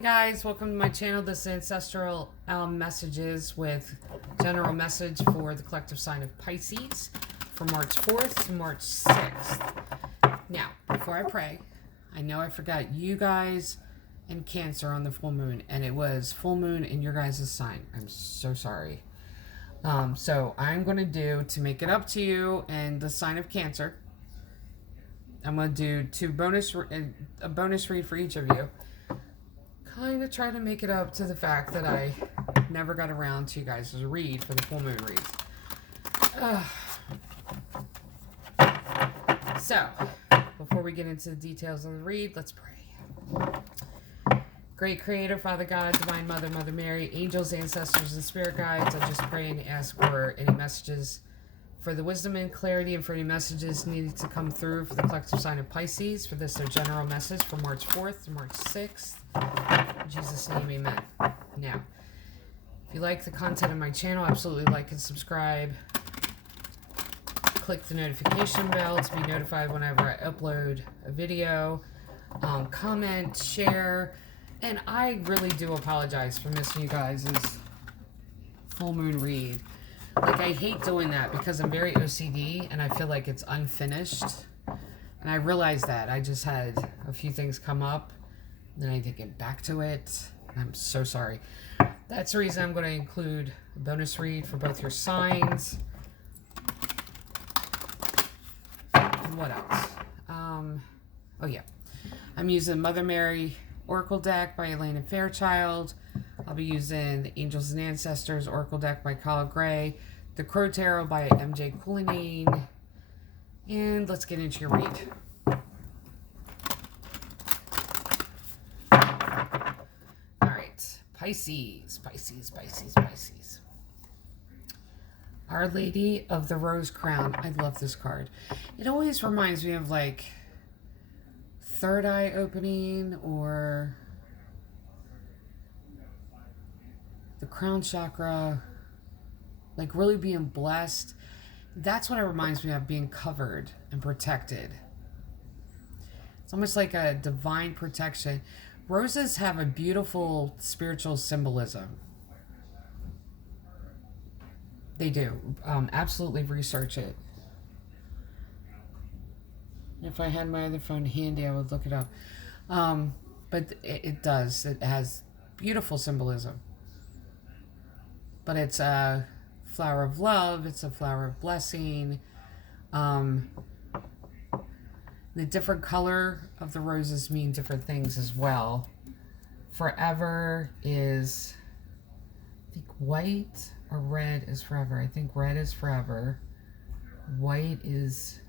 Guys, welcome to my channel. This is Ancestral Messages with general message for the collective sign of Pisces from March 4th to March 6th. Now, before I pray, I know I forgot you guys and Cancer on the full moon, and it was full moon in your guys' sign. I'm so sorry. So I'm going to do, to make it up to you and the sign of Cancer, I'm going to do a bonus read for each of you. Kind of try to make it up to the fact that I never got around to you guys' read for the full moon reads. So, before we get into the details of the read, let's pray. Great Creator, Father God, Divine Mother, Mother Mary, angels, ancestors, and spirit guides, I just pray and ask for any messages for the wisdom and clarity, and for any messages needed to come through for the collective sign of Pisces. For this, their general message from March 4th to March 6th. In Jesus' name, amen. Now, if you like the content of my channel, absolutely like and subscribe. Click the notification bell to be notified whenever I upload a video. Comment, share. And I really do apologize for missing you guys' full moon read. Like, I hate doing that because I'm very OCD and I feel like it's unfinished. And I realize that. I just had a few things come up. Then I need to get back to it. I'm so sorry. That's the reason I'm going to include a bonus read for both your signs. And what else? Oh yeah. I'm using Mother Mary Oracle deck by Elena Fairchild. I'll be using the Angels and Ancestors Oracle deck by Kyle Gray. The Crow Tarot by MJ Cullinane. And let's get into your read. Pisces, Pisces, Pisces, Pisces. Our Lady of the Rose Crown. I love this card. It always reminds me of like third eye opening or the crown chakra. Like really being blessed. That's what it reminds me of, being covered and protected. It's almost like a divine protection. Roses have a beautiful spiritual symbolism. They do. Absolutely research it. If I had my other phone handy, I would look it up. But it does. It has beautiful symbolism. But it's a flower of love. It's a flower of blessing. The different color of the roses mean different things as well. Forever is, I think white or red is forever. I think red is forever. White is,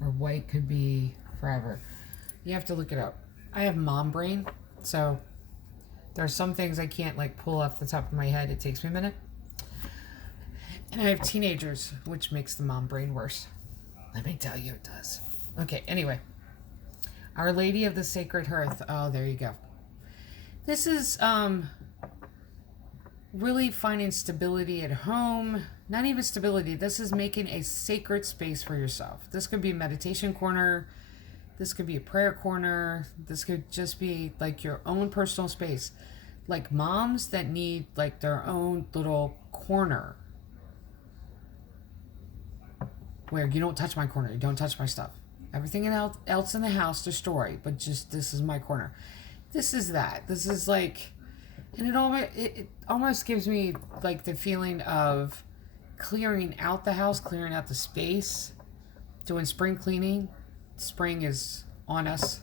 or white could be forever. You have to look it up. I have mom brain, so there are some things I can't like pull off the top of my head. It takes me a minute. And I have teenagers, which makes the mom brain worse. Let me tell you, it does. Okay, anyway. Our Lady of the Sacred Hearth. Oh, there you go. This is really finding stability at home. Not even stability. This is making a sacred space for yourself. This could be a meditation corner. This could be a prayer corner. This could just be like your own personal space. Like moms that need like their own little corner. Where you don't touch my corner. You don't touch my stuff. Everything else in the house, destroy. But just, this is my corner. This is that. This is like, and it almost gives me like the feeling of clearing out the house, clearing out the space, doing spring cleaning. Spring is on us.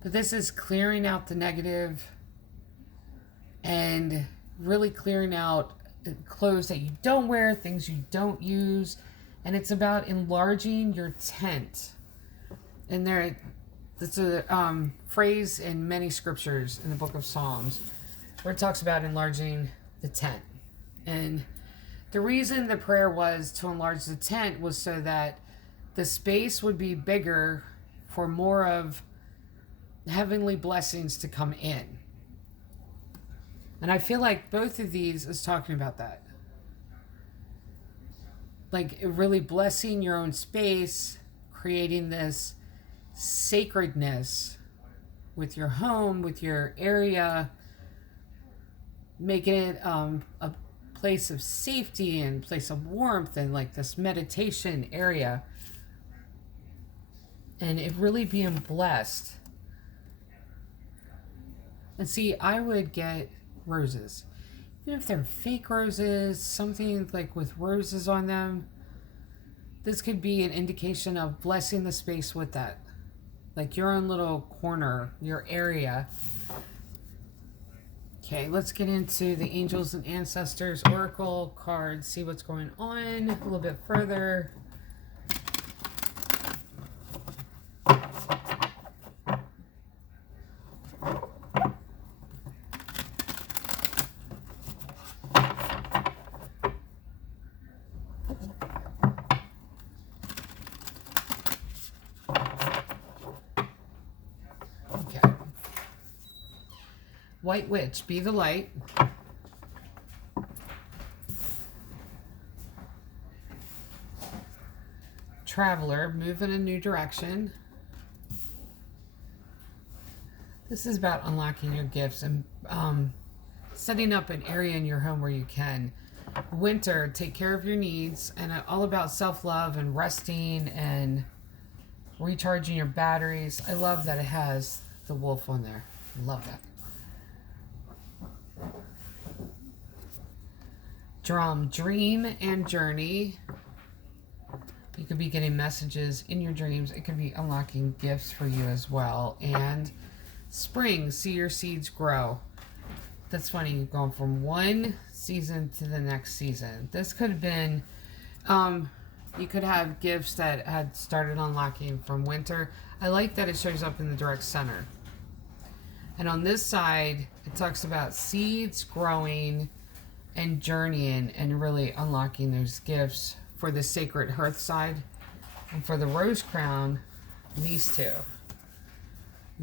But this is clearing out the negative and really clearing out clothes that you don't wear, things you don't use. And it's about enlarging your tent. And it's a phrase in many scriptures in the book of Psalms where it talks about enlarging the tent. And the reason the prayer was to enlarge the tent was so that the space would be bigger for more of heavenly blessings to come in. And I feel like both of these is talking about that. Like really blessing your own space, creating this sacredness with your home, with your area, making it a place of safety and place of warmth and like this meditation area. And it really being blessed. And see, I would get roses. Even if they're fake roses, something like with roses on them, this could be an indication of blessing the space with that. Like your own little corner, your area. Okay, let's get into the Angels and Ancestors Oracle cards, see what's going on a little bit further. White Witch, be the light. Traveler, move in a new direction. This is about unlocking your gifts and setting up an area in your home where you can. Winter, take care of your needs, and all about self-love and resting and recharging your batteries. I love that it has the wolf on there. Love that. Drum, dream and journey. You could be getting messages in your dreams. It could be unlocking gifts for you as well. And spring, see your seeds grow. That's funny, going from one season to the next season. This could have been, you could have gifts that had started unlocking from winter. I like that it shows up in the direct center. And on this side, it talks about seeds growing and journeying and really unlocking those gifts for the sacred hearth side. And for the rose crown, these two.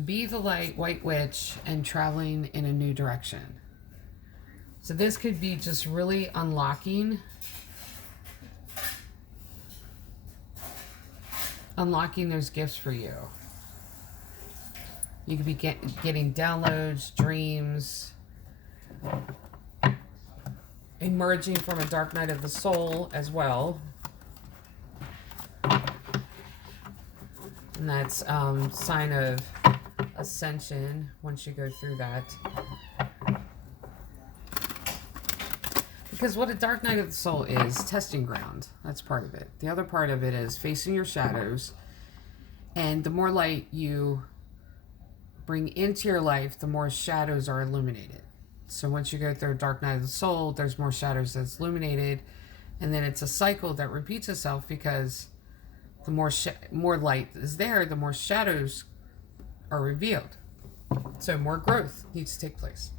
Be the light, White Witch, and traveling in a new direction. So this could be just really unlocking those gifts for you. You could be getting downloads, dreams, emerging from a dark night of the soul as well. And that's sign of ascension once you go through that. Because what a dark night of the soul is, testing ground. That's part of it. The other part of it is facing your shadows. And the more light you bring into your life, the more shadows are illuminated. So once you go through a dark night of the soul, there's more shadows that's illuminated. And then it's a cycle that repeats itself because the more light is there, the more shadows are revealed. So more growth needs to take place.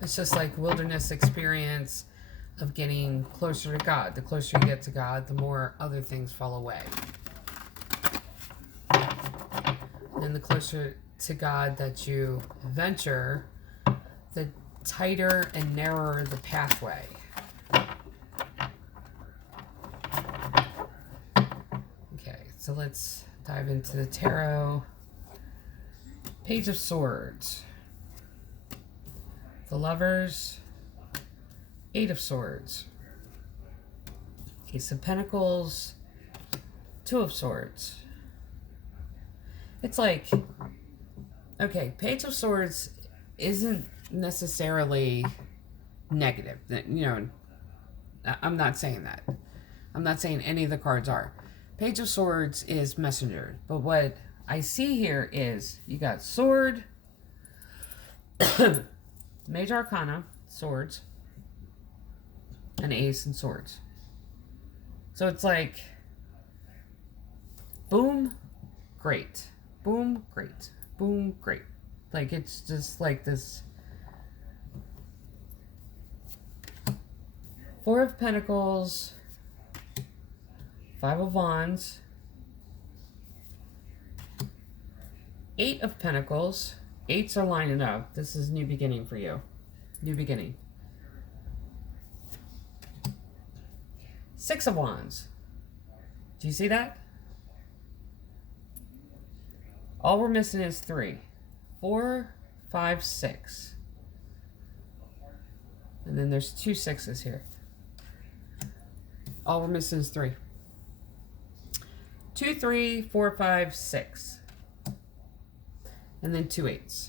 It's just like wilderness experience of getting closer to God. The closer you get to God, the more other things fall away. And the closer to God that you venture, the tighter and narrower the pathway. Okay, so let's dive into the tarot. Page of Swords. The Lovers. Eight of Swords. Ace of Pentacles. Two of Swords. It's like, okay, Page of Swords isn't necessarily negative. You know, I'm not saying that. I'm not saying any of the cards are. Page of Swords is messenger. But what I see here is you got sword, Major Arcana, swords, and ace and swords. So it's like, boom, great. Boom, great. Boom, great. Like, it's just like this. Four of Pentacles, Five of Wands, Eight of Pentacles. Eights are lining up. This is new beginning for you. New beginning. Six of Wands. Do you see that? All we're missing is 3. 4, 5, 6. And then there's 2 6s here. All we're missing is 3. 2, 3, 4, 5, 6. And then 2 8s.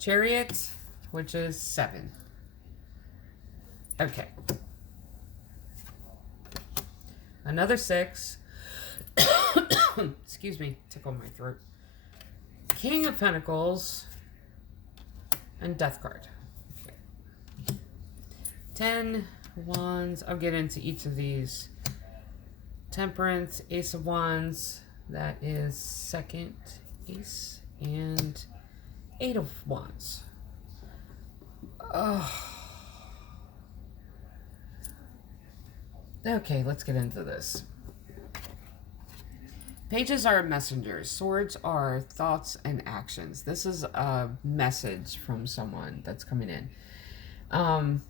Chariot, which is 7. Okay. Another 6. Excuse me, tickle my throat. King of Pentacles and Death card. Okay. 10 Wands. I'll get into each of these. Temperance, Ace of Wands. That is second ace. And 8 of Wands. Oh. Okay, let's get into this. Pages are messengers. Swords are thoughts and actions. This is a message from someone that's coming in. And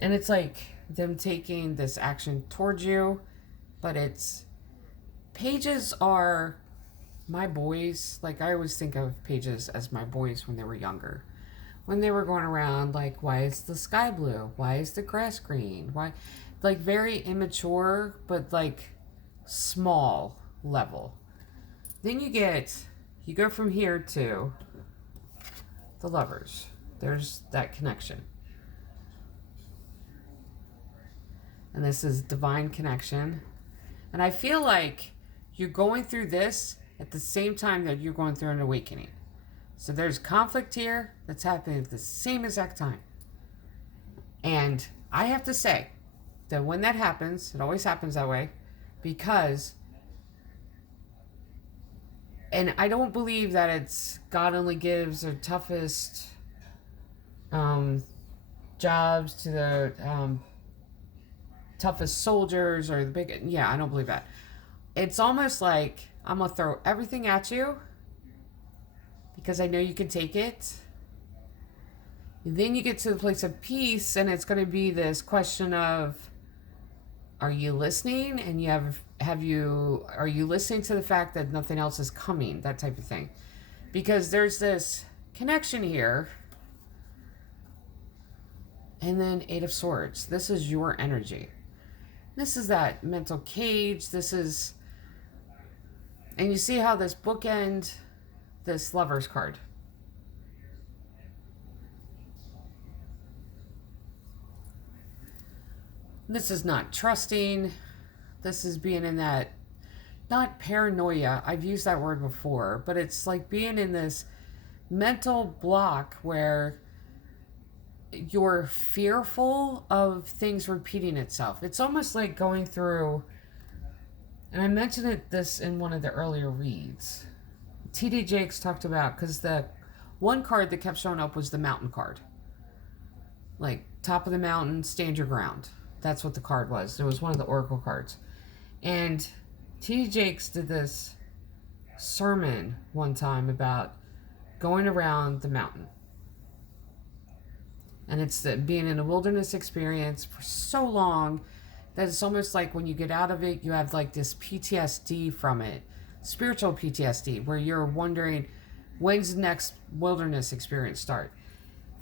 it's like them taking this action towards you, but it's... Pages are my boys. Like, I always think of pages as my boys when they were younger. When they were going around, like, why is the sky blue? Why is the grass green? Why... Like, very immature, but, like, small level. Then you go from here to the Lovers. There's that connection. And this is divine connection. And I feel like you're going through this at the same time that you're going through an awakening. So there's conflict here that's happening at the same exact time. And I have to say that when that happens, it always happens that way, because, and I don't believe that it's God only gives the toughest jobs to the toughest soldiers or the big, yeah, I don't believe that. It's almost like I'm going to throw everything at you because I know you can take it. And then you get to the place of peace, and it's going to be this question of, are you listening? And are you listening to the fact that nothing else is coming? That type of thing. Because there's this connection here. And then 8 of Swords. This is your energy. This is that mental cage. This is... And you see how this bookend this Lover's card. This is not trusting. This is being in that, not paranoia. I've used that word before, but it's like being in this mental block where you're fearful of things repeating itself. It's almost like going through, and I mentioned this in one of the earlier reads. T.D. Jakes talked about, because the one card that kept showing up was the mountain card. Like, top of the mountain, stand your ground. That's what the card was. It was one of the oracle cards. And T.D. Jakes did this sermon one time about going around the mountain. And it's being in a wilderness experience for so long that it's almost like when you get out of it, you have like this PTSD from it. Spiritual PTSD, where you're wondering, when's the next wilderness experience start?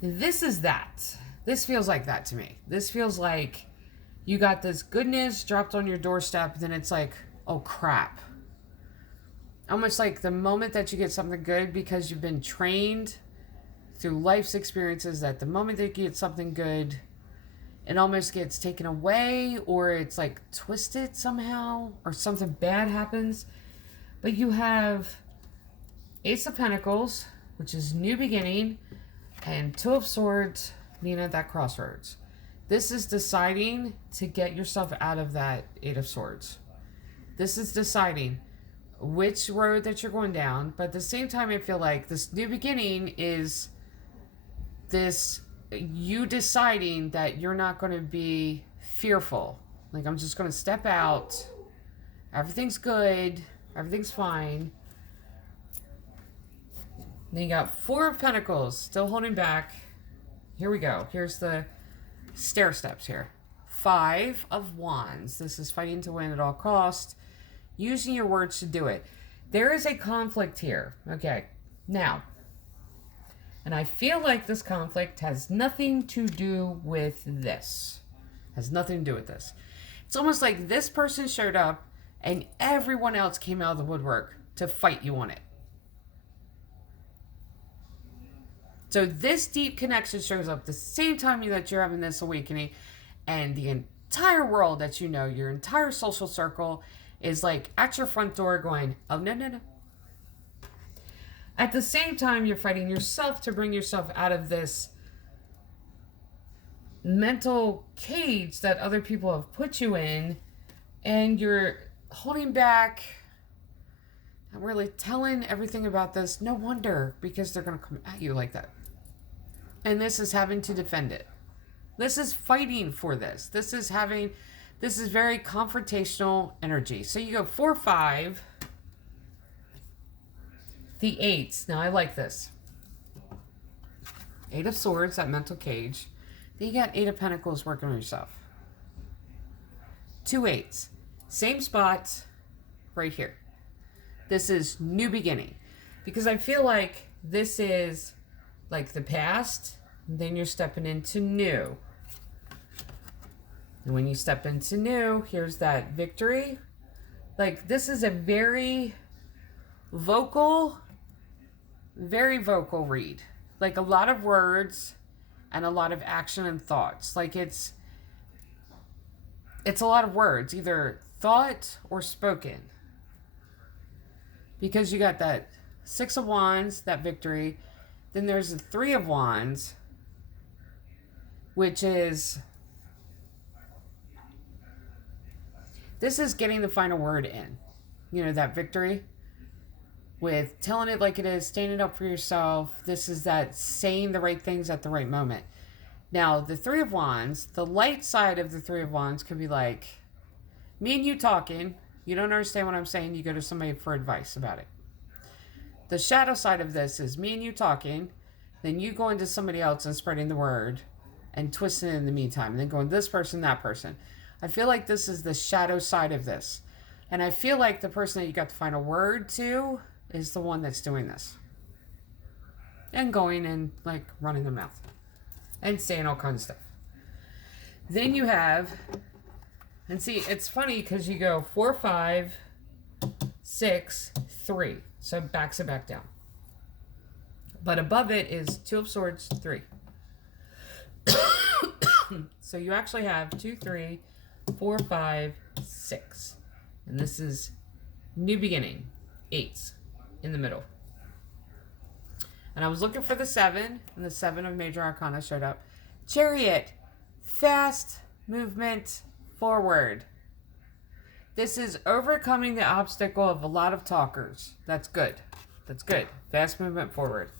This is that. This feels like that to me. This feels like you got this goodness dropped on your doorstep, then it's like, oh crap. Almost like the moment that you get something good, because you've been trained through life's experiences that the moment that you get something good, it almost gets taken away, or it's like twisted somehow, or something bad happens. But you have Ace of Pentacles, which is new beginning, and 2 of Swords, being at that crossroads. This is deciding to get yourself out of that 8 of Swords. This is deciding which road that you're going down. But at the same time, I feel like this new beginning is this, you deciding that you're not going to be fearful. Like, I'm just going to step out. Everything's good. Everything's fine. Then you got 4 of Pentacles, still holding back. here we go. Here's the stair steps here. 5 of Wands. This is fighting to win at all costs. Using your words to do it. There is a conflict here. Okay. Now, and I feel like this conflict has nothing to do with this. Has nothing to do with this. It's almost like this person showed up and everyone else came out of the woodwork to fight you on it. So this deep connection shows up the same time that you're having this awakening, and the entire world that you know, your entire social circle, is like at your front door going, oh, no, no, no. At the same time, you're fighting yourself to bring yourself out of this mental cage that other people have put you in, and you're holding back. I'm really telling everything about this. No wonder, because they're going to come at you like that. And this is having to defend it. This is fighting for this. This is very confrontational energy. So you go 4, 5, the 8s. Now I like this. 8 of Swords, that mental cage. Then you got 8 of Pentacles working on yourself. 2 8s. Same spot right here. This is new beginning. Because I feel like this is like the past, and then you're stepping into new. And when you step into new, here's that victory. Like, this is a very vocal read. Like, a lot of words and a lot of action and thoughts. Like, it's a lot of words, either thought or spoken. Because you got that 6 of Wands, that victory. Then there's the 3 of Wands, which is, this is getting the final word in. You know, that victory with telling it like it is, standing up for yourself. This is that saying the right things at the right moment. Now, the 3 of Wands, the light side of the 3 of Wands could be like, me and you talking. You don't understand what I'm saying. You go to somebody for advice about it. The shadow side of this is me and you talking, then you going to somebody else and spreading the word and twisting it in the meantime, and then going this person, that person. I feel like this is the shadow side of this. And I feel like the person that you got the final word to is the one that's doing this. And going and like running their mouth. And saying all kinds of stuff. Then you have, and see, it's funny because you go 4, 5, 6, 3. So backs it back down. But above it is 2 of Swords, 3. So you actually have 2, 3, 4, 5, 6. And this is new beginning. 8s in the middle. And I was looking for the 7, and the 7 of Major Arcana showed up. Chariot. Fast movement forward. This is overcoming the obstacle of a lot of talkers. That's good. That's good. Fast movement forward.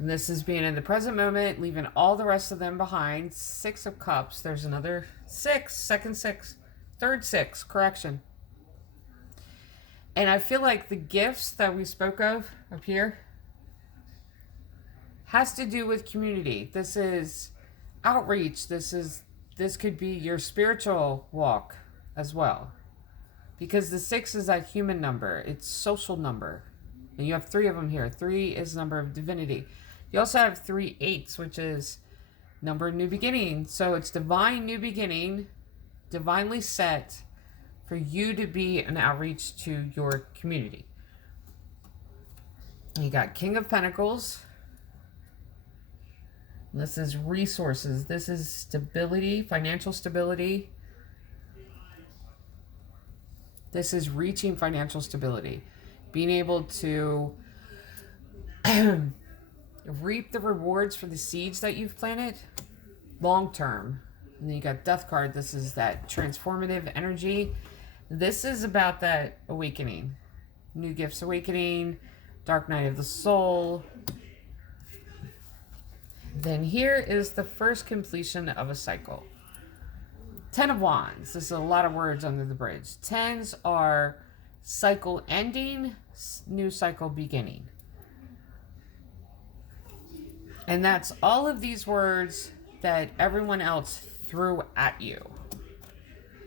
And this is being in the present moment, leaving all the rest of them behind. 6 of Cups. There's another 6. Second 6. Third 6. Correction. And I feel like the gifts that we spoke of up here has to do with community. This is outreach. This could be your spiritual walk as well. Because the 6 is that human number. It's social number. And you have 3 of them here. 3 is number of divinity. You also have 3 8s, which is number of new beginning. So it's divine new beginning, divinely set for you to be an outreach to your community. You got King of Pentacles. This is resources. This is stability, financial stability. This is reaching financial stability. Being able to reap the rewards for the seeds that you've planted long term. And then you got Death card. This is that transformative energy. This is about that awakening. New gifts awakening. Dark night of the soul. Then here is the first completion of a cycle. 10 of Wands. This is a lot of words under the bridge. 10s are cycle ending, new cycle beginning. And that's all of these words that everyone else threw at you.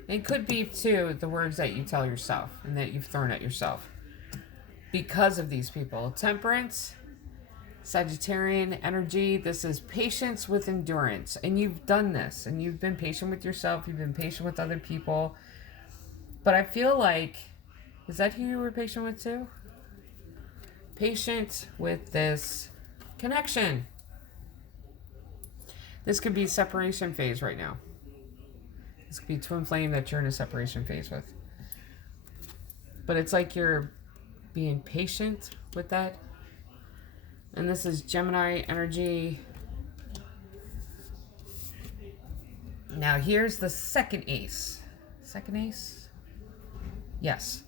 It could be, too, the words that you tell yourself and that you've thrown at yourself because of these people. Temperance, Sagittarian energy. This is patience with endurance. And you've done this. And you've been patient with yourself. You've been patient with other people. But I feel like, is that who you were patient with, too? Patient with this connection. This could be separation phase right now. This could be twin flame that you're in a separation phase with. But it's like you're being patient with that. And this is Gemini energy. Now here's the second ace. Second ace? Yes.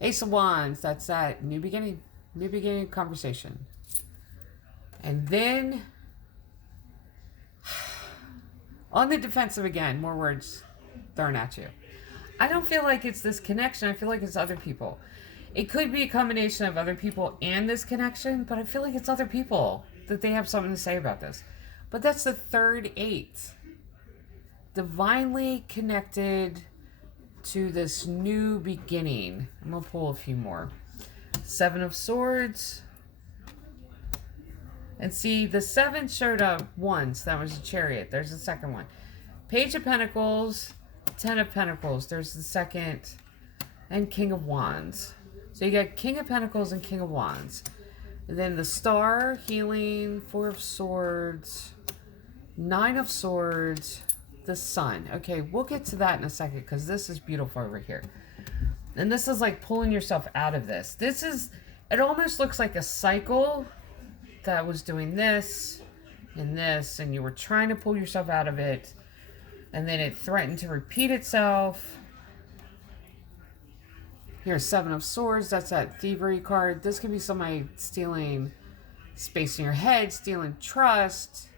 Ace of Wands. That's that new beginning. New beginning conversation. And then on the defensive again, more words thrown at you. I don't feel like it's this connection. I feel like it's other people. It could be a combination of other people and this connection, but I feel like it's other people that they have something to say about this. But that's the third eight. Divinely connected to this new beginning. I'm going to pull a few more. Seven of Swords. And see, the seven showed up once. That was a Chariot. There's the second one. Page of Pentacles. Ten of Pentacles. There's the second. And King of Wands. So you got King of Pentacles and King of Wands. And then the Star, Healing, Four of Swords, Nine of Swords, the Sun. Okay, we'll get to that in a second because this is beautiful over here. And this is like pulling yourself out of this. This is, it almost looks like a cycle that was doing this and this, and you were trying to pull yourself out of it. And then it threatened to repeat itself. Here's Seven of Swords. That's that thievery card. This could be somebody stealing space in your head, stealing trust,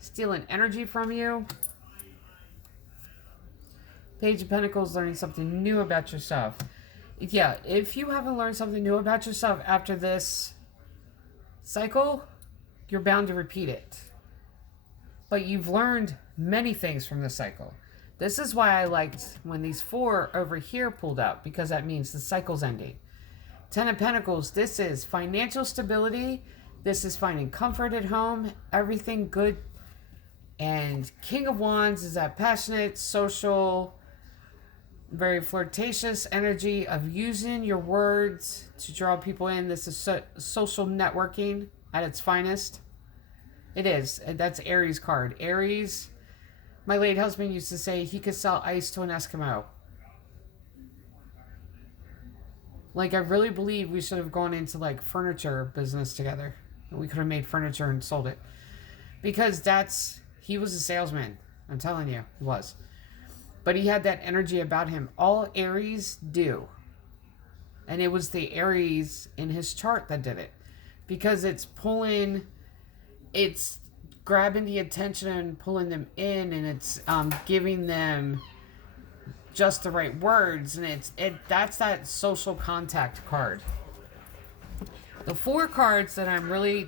stealing energy from you. Page of Pentacles, learning something new about yourself. Yeah, if you haven't learned something new about yourself after this cycle, you're bound to repeat it. But you've learned many things from the cycle. This is why I liked when these four over here pulled up, because that means the cycle's ending. Ten of Pentacles, this is financial stability. This is finding comfort at home, everything good. And King of Wands is that passionate, social, very flirtatious energy of using your words to draw people in. This is social networking at its finest. It is. That's Aries card. Aries, my late husband used to say he could sell ice to an Eskimo. Like, I really believe we should have gone into, like, furniture business together. We could have made furniture and sold it. Because he was a salesman. I'm telling you, he was. But he had that energy about him. All Aries do. And it was the Aries in his chart that did it. Because it's grabbing the attention and pulling them in, and it's giving them just the right words, and that's that social contact card. The four cards that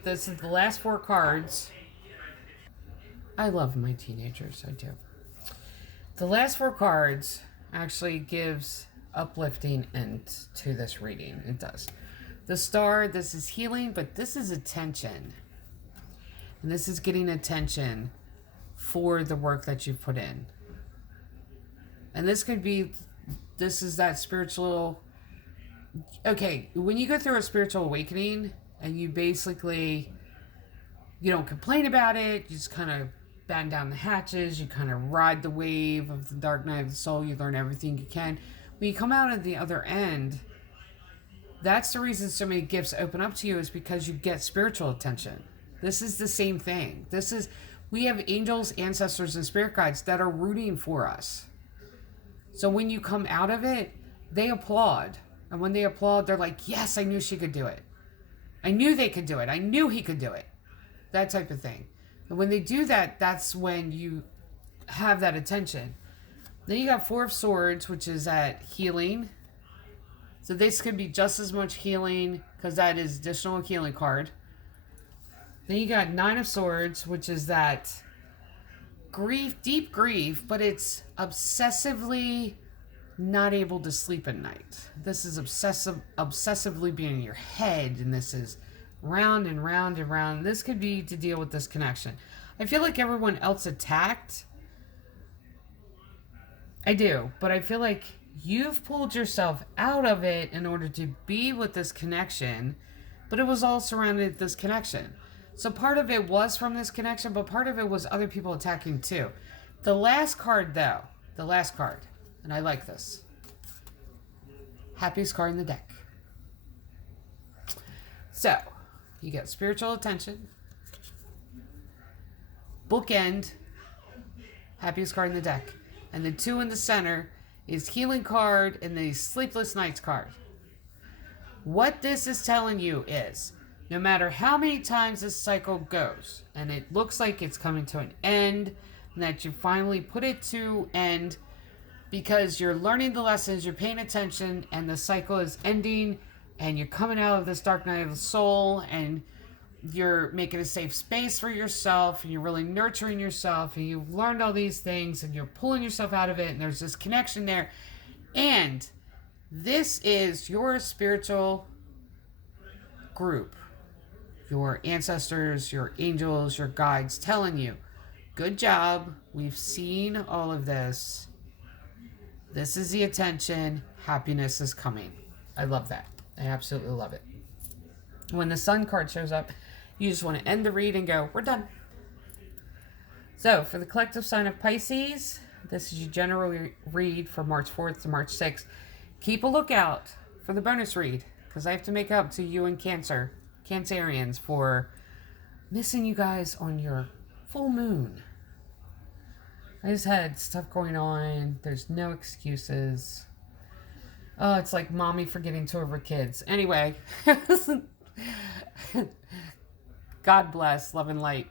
this is the last four cards. I love my teenagers, I do. The last four cards actually gives uplifting end to this reading. It does. The Star, this is healing, but this is attention. And this is getting attention for the work that you've put in. And this is that spiritual... Okay, when you go through a spiritual awakening, and you don't complain about it, you just kind of batten down the hatches, you kind of ride the wave of the dark night of the soul, you learn everything you can. When you come out at the other end, that's the reason so many gifts open up to you, is because you get spiritual attention. This is the same thing. We have angels, ancestors, and spirit guides that are rooting for us. So when you come out of it, they applaud. And when they applaud, they're like, yes, I knew she could do it. I knew they could do it. I knew he could do it. That type of thing. And when they do that, that's when you have that attention. Then you got Four of Swords, which is at healing. So this could be just as much healing, because that is additional healing card. Then you got Nine of Swords, which is that grief, deep grief, but it's obsessively not able to sleep at night. This is obsessively being in your head, and this is round and round and round. This could be to deal with this connection. I feel like everyone else attacked. I do, but I feel like you've pulled yourself out of it in order to be with this connection, but it was all surrounded this connection. So part of it was from this connection, but part of it was other people attacking too. The last card, though, and I like this. Happiest card in the deck. So, you get spiritual attention, bookend, happiest card in the deck. And the 2 in the center is healing card and the sleepless nights card. What this is telling you is, no matter how many times this cycle goes, and it looks like it's coming to an end, and that you finally put it to end because you're learning the lessons, you're paying attention, and the cycle is ending, and you're coming out of this dark night of the soul, and you're making a safe space for yourself, and you're really nurturing yourself, and you've learned all these things, and you're pulling yourself out of it, and there's this connection there. And this is your spiritual group, your ancestors, your angels, your guides telling you, good job, we've seen all of this. This is the attention, happiness is coming. I love that. I absolutely love it. When the Sun card shows up, you just want to end the read and go, we're done. So, for the collective sign of Pisces, this is your general read for March 4th to March 6th. Keep a lookout for the bonus read, because I have to make up to you and Cancerians, for missing you guys on your full moon. I just had stuff going on. There's no excuses. Oh, it's like mommy forgetting two of her kids. Anyway, God bless, love and light.